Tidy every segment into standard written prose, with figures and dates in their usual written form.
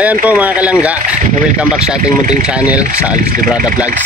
Ayan po mga kalangga, welcome back sa ating munting channel sa Alex Librada Vlogs.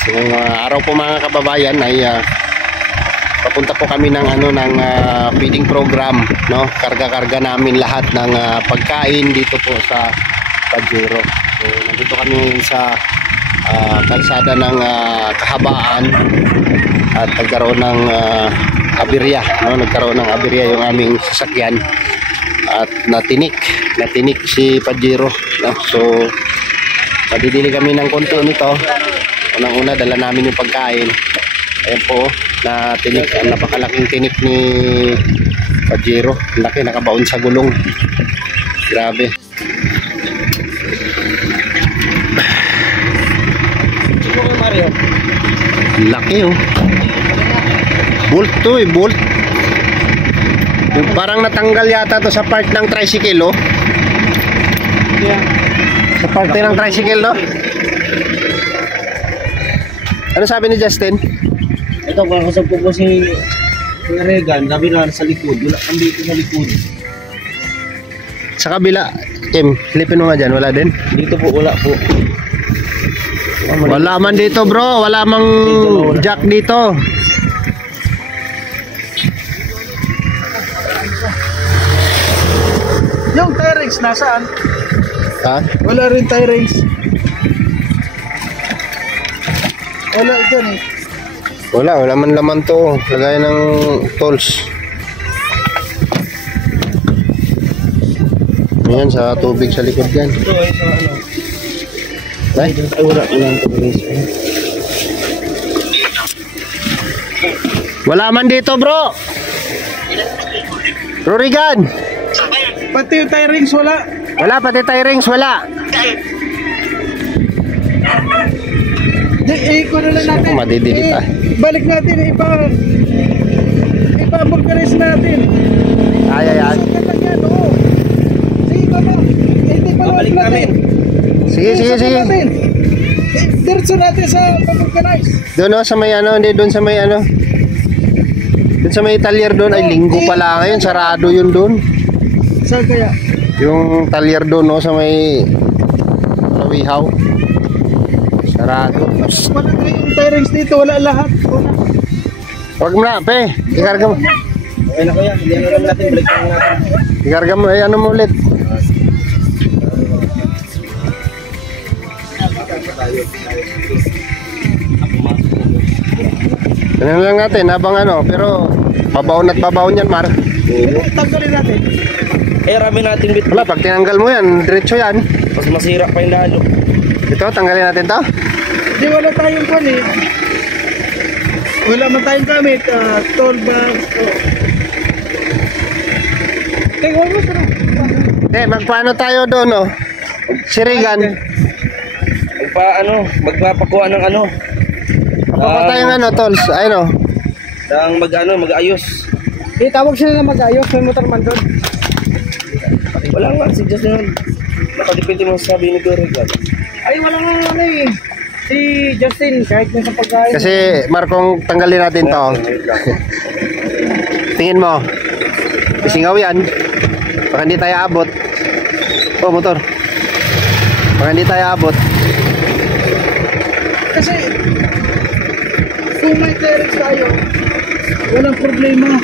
So, araw po mga kababayan ay papunta po kami ng feeding program, no? Karga-karga namin lahat ng pagkain dito po sa Pajero. So nandito kami sa kalsada ng Kahabaan at nagkaroon ng aberya, no? Nagkaroon ng aberya yung aming sasakyan at natinik si Pajero, no? So madidili kami ng konti nito. Unang-una dala namin yung pagkain. Ayan po na tinik, napakalaking tinik ni Pajero. Laki, nakabaon sa gulong. Grabe. Laki oh. Bolt to eh, bolt. Yung parang natanggal yata to sa part ng tricycle oh. Yeah. Sa part ng tricycle no? Ano sabi ni Justin? Ito kakasab ko si Regan, sabi na sa likod, wala kang dito sa likod. Sa kabila, Kim, silipin mo nga dyan, wala din? Dito po, wala po. Wala man dito bro, wala mang dito, jack dito. Yung tie-rings nasaan? Ha? Wala rin tie-rings. Wala dyan eh. Wala man laman to. Lagay ng tools. Ayan, sa tubig sa likod yan. Ito ay sa ano? Ay, wala tie-rings. Wala man dito bro. Rurigan. Pati yung tie-rings wala. Wala, pati tie-rings wala. Iko na lang natin. Madidili pa. Balik natin, ipa-vulcanize natin. Ay. Yan, oo. Sige pa mo. Hindi pa balik natin. Sige. Diretso natin sa pa-vulcanize. Doon sa may hindi doon sa may doon sa may talyer doon ay linggo pala ngayon, sarado yun doon. Saan kaya? Yung talyer doon sa may Wihaw. Sarado. Wala tayong tie-rings dito, wala lahat. Huwag mo na, pe. Ikarga mo. Okay na kuya, hindi na lang natin, balik na natin. Ikarga mo, ano mo ulit. Ganun lang natin, habang pero babaon at babaon yan, Mar. Tanggalin natin. Ramin natin bit. Wala, pag tinanggal mo yan, diretso yan. Mas masira pa yung dalo. Ito, tanggalin natin to. Hindi, wala tayong palit. Wala man tayong gamit. Toll bags. Tingnan mo sir. Magpaano tayo doon, Si Regan. Magpapakuha ng Magpapa tayong tolls. Ayun Ang mag-ayos. Tawag sila na mag-ayos. May motor man doon. Wala nga, si Justin. Nakadipindi mo sabi ni Regan. Ay, wala nga si Justin, kahit na sa pagkain. Kasi, Markong, tanggalin natin to. Tingin mo. Isingaw yan. Baka hindi tayo abot. Motor. Baka hindi tayo abot. Kasi, kung may tie-rings tayo, walang problema.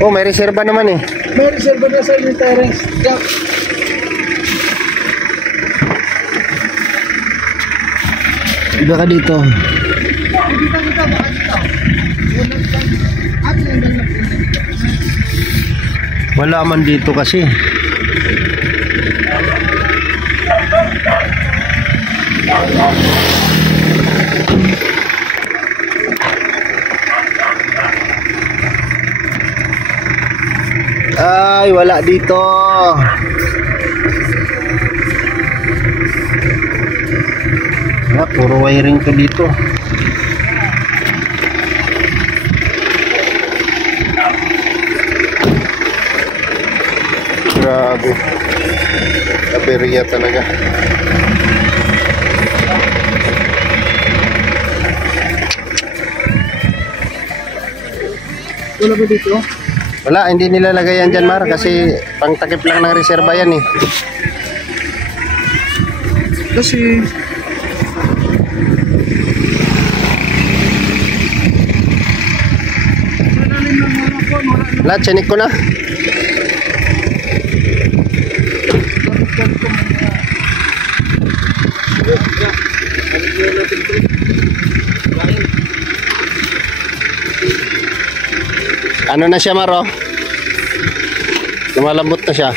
May reserva naman eh. May reserva na sa inyo tie-rings. Iba ka dito. Wala man dito kasi. Ay, wala dito. Puro wiring to dito. Grabe. Aberya talaga. Wala ba dito? Wala, hindi nilalagay yan dyan, Mar, kasi pangtakip lang ng reserva yan eh. Kasi Wala, chinik ko na. Ano na siya, Maro? Lumalambot na siya.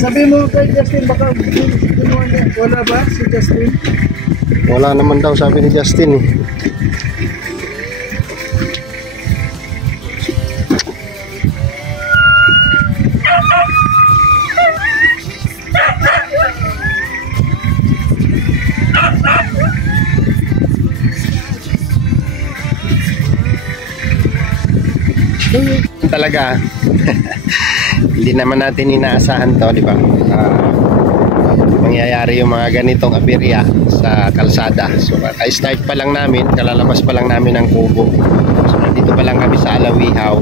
sabi mo kay Justin, baka ginawa niya. Wala ba si Justin? Wala naman daw, sabi ni Justin eh. Talaga hindi naman natin inaasahan to, di ba? Mangyayari yung mga ganitong aberya sa kalsada. So start pa lang namin, kalalabas pa lang namin ng Kubo. So dito pa lang kami sa Alawihaw,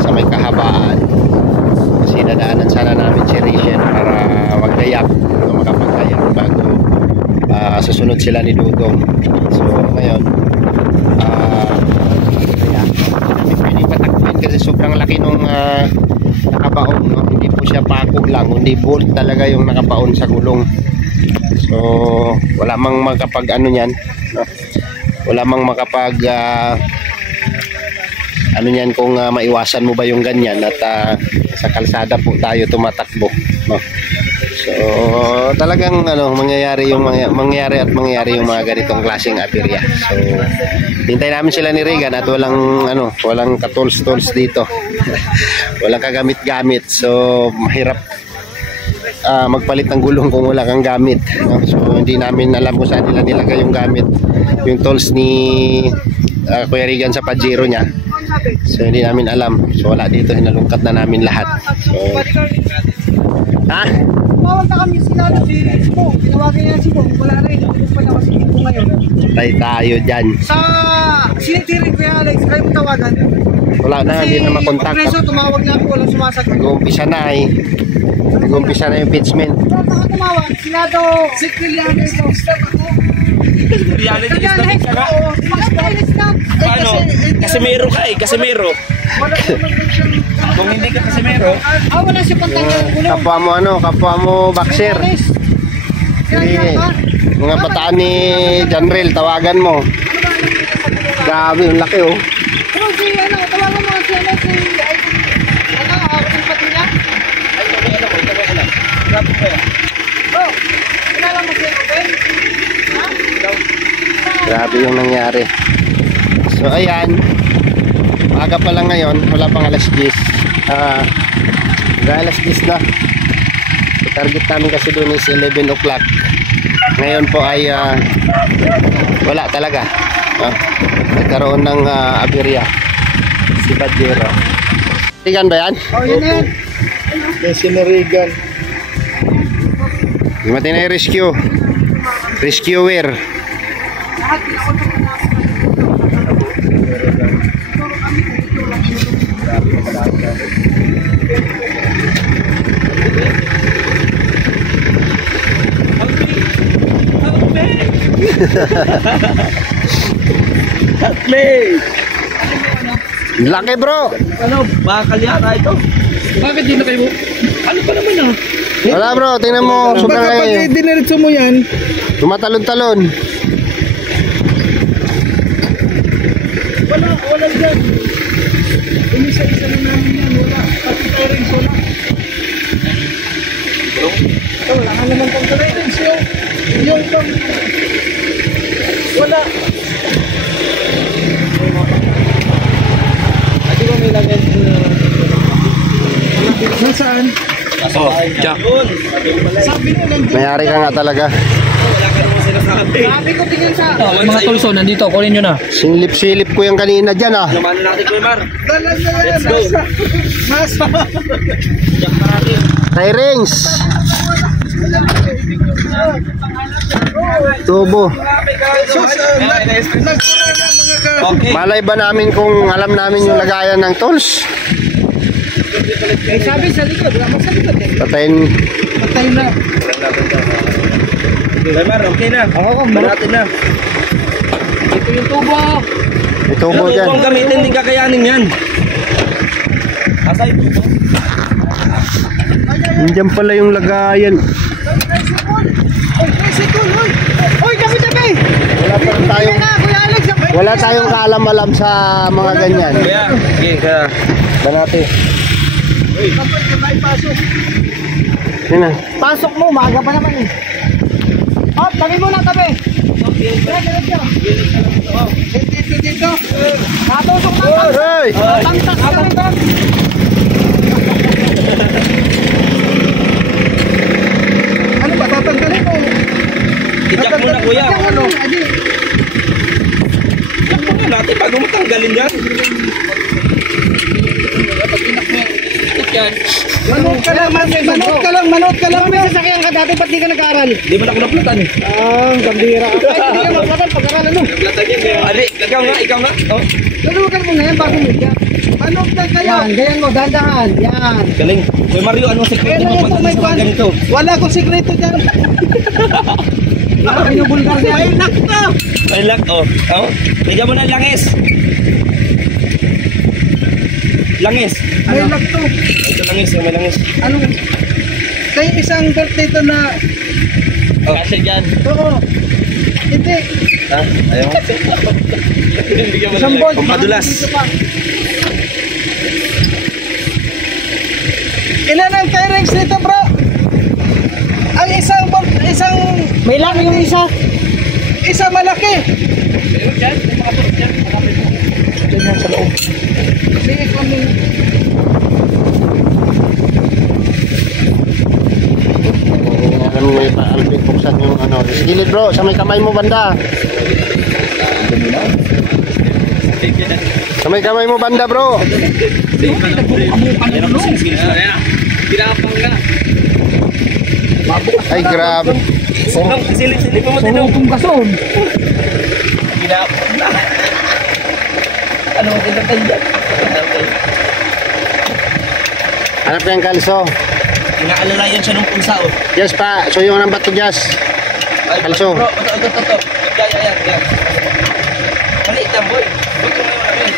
sa may kahabaan, kasi dadaanan sana namin si Rachel para magdayak o makapagdayak bago susunod sila ni Dudong. So ngayon kasi sobrang laki nung nakabaon, no? Hindi po siya pako lang, hindi bolt talaga yung nakabaon sa gulong. So wala mang makapag ano niyan, no? Wala mang makapag ano niyan kung maiwasan mo ba yung ganyan at sa kalsada po tayo tumatakbo, no? So talagang ano mangyayari yung mangyayari yung mga ganitong klaseng aberya. So hintay namin sila ni Regan at walang katuls-tuls dito. Walang kagamit-gamit. So mahirap magpalit ng gulong kung wala kang gamit, no? So hindi namin alam kung saan nila nilagay yung gamit, yung tools ni Kuya Regan sa Pajero niya. So hindi namin alam. So wala dito, hinalungkat na namin lahat. So Tawag na kami sila si Mo. Tinawagan niya si Mo. Wala rin. Hindi pa naman si Mo ngayon. Tay tayo dyan. Sa sinitirin ko yung Alex, kayo mo tawagan. Wala na, hindi na makontak. Preso, tumawag na ako, walang sumasagot. Nag-uumpisa na eh. Nag-uumpisa na yung pitchment. Baka tumawag, sila daw. Si Kilianes daw. Step ako. Kilianes ka nga? Kilianes ka? Paano? Casimiro ka eh, Casimiro. Wala naman siyang... Kung hindi ka Casimiro. Wala siya pantanggal ng gulong. Kapwa mo boxer. Mga bataan ni Janrel, tawagan mo. Grabe, yung laki oh. Pero si tawagan mo si yung Patilla? Grabe pa yan. Oh, kilala mo si Open? Ha? Grabe yung nangyari. So ayan, maaga pa lang ngayon, wala pang alas 10. Alas 10 na. So, target namin kasi doon is 11 o'clock. Ngayon po ay wala talaga. Nagkaroon ng aberya si Pajero. Regan ba yan? Oh, yun yan. Yes, si Regan. Mati na yung rescue. Rescuer. Laki bro. Ano, bakal yata ito? Bakit di na kayo? Ano pa naman ah? Wala bro, tingnan mo. Sobrang kayo. Diniritso mo yan, Tumatalon-talon. wala dyan. Inisa-isa na namin yan, wala. Pati tayo rin sola. Wala nga naman pang clearance yun. Yung pang... Wala. Adi ba may lagay? Nasaan? Oh, Jack. Sabi mo nandun. Mayari ka nga talaga. Wala ka naman sinasabi. Sabi ko tingin sa... Mga tulso, nandito, kunin nyo na. Silip-silip ko yung kanina dyan ah. Lamanan natin ko, Mar. Dalan na yan. Let's go. Nasa. Jack natin. Tyrings. Tubo. Nagkaroon ng mga Okay. Malay ba namin kung alam namin yung lagayan ng tools? Eh, sabi sa likod, wala mo sa likod eh. Patayin. Patay na. Lemar, okay na. Oo, Banatin na. ito yung tubo. May tubo Pero dyan. kung gamitin, hindi kakayanin yan. Asa yung tubo? Nandiyan pala yung lagayan. Oy, tabi! Wala tayong kaalam-alam sa mga ganyan. Kaya, sige, kaya. Banate. Yun na. Pasok mo, maaga pa naman eh. Oh, tabi mo na, tabi. Dito. Natusok na. Hey! Tamtak ka rin. Ano ba, tatanggalin mo? Iyak mo na, kuya. Ano? Iyak mo na natin bago mo tanggalin yan. Manood ka lang. May sasakyan ka dati, ba't di ka nag-aaral? Di ba na ako naplatan eh? Gambira ka. Ay, hindi ka magplatan, pag-aralan mo. Ali, ikaw nga. Oh, Laluwagan mo na yan bago mo dyan. Manood na kayo. Yan, ganyan mo, dahan-dahan. Yan. galing. Kuya Mario, anong sekreto mo pag ano sa mga ganito? Wala akong sikreto dyan. Binubulgar niya. Ay, nakto! Ay, lak, oh. Oh, bigyan mo ng langis. Langis. May nakto. Ito langis, may langis. Ano? Kaya isang birthday to na... Oh. Kasi dyan. Oo. Hindi. Ha? Ayaw mo? Bigyan mo Isang ng bolt. langis. Pampadulas. Dito pa. Ilan ang Tyrex nito, bro? Ang isang bolt, isang... May lang yung isa. Isa malaki. Diyan yan sa loob. Bigay kami. Alam mo yung Alvin, buksan yung ano. Gilid bro, sa may kamay mo banda. Sa may kamay mo banda bro. Ay grabe. Silip mo din. Kung gason. Ano ang kinatay dyan? Hanap ka yung kalso. Inaalala yan siya nung punsa, oh. Yes pa, so yung ng bato Jazz. Kalso. Bro, ito. Yan. Maliit lang, boy. Huwag mo naman.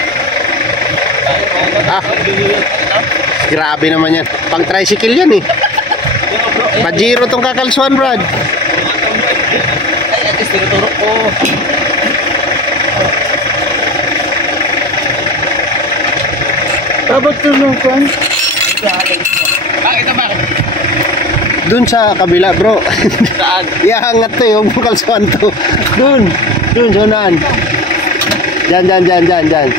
Ah, grabe naman yan. Pang tricycle yan eh. Pajero tong kakalsuan Brad. Ay, at least tinuturo ko. Dapat tulungan. Bakit? Dun sa kabila bro. Saan? Iangat to yung kalsuan to. Dun sunan. Dyan.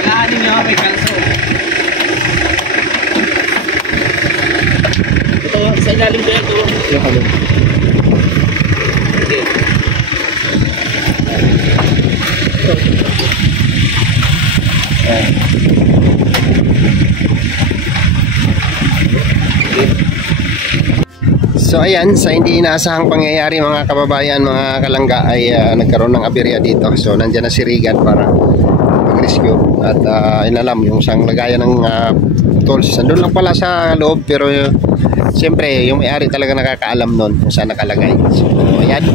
Alahanin niyo, may kalso. Ito, sa ilalim ko yan, ito. Okay. So ayan, sa hindi inaasahang pangyayari mga kababayan, mga kalangga ay nagkaroon ng aberya dito. So nandiyan na si Regan para mag-rescue at inalam yung isang lagayan ng tools. Nandun lang pala sa loob pero siyempre yung may-ari talaga nakakaalam nun kung saan nakalagay. So ayan,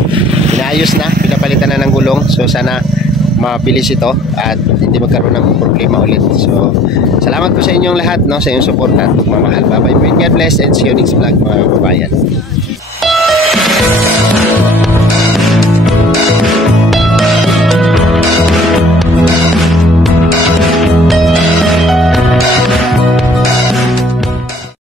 inaayos na, pinapalitan na ng gulong. So sana mabilis ito at hindi magkaroon ng problema ulit. So salamat po sa inyong lahat, no, sa inyong support at pagmamahal. Bye bye. God bless and see you next vlog mga kababayan.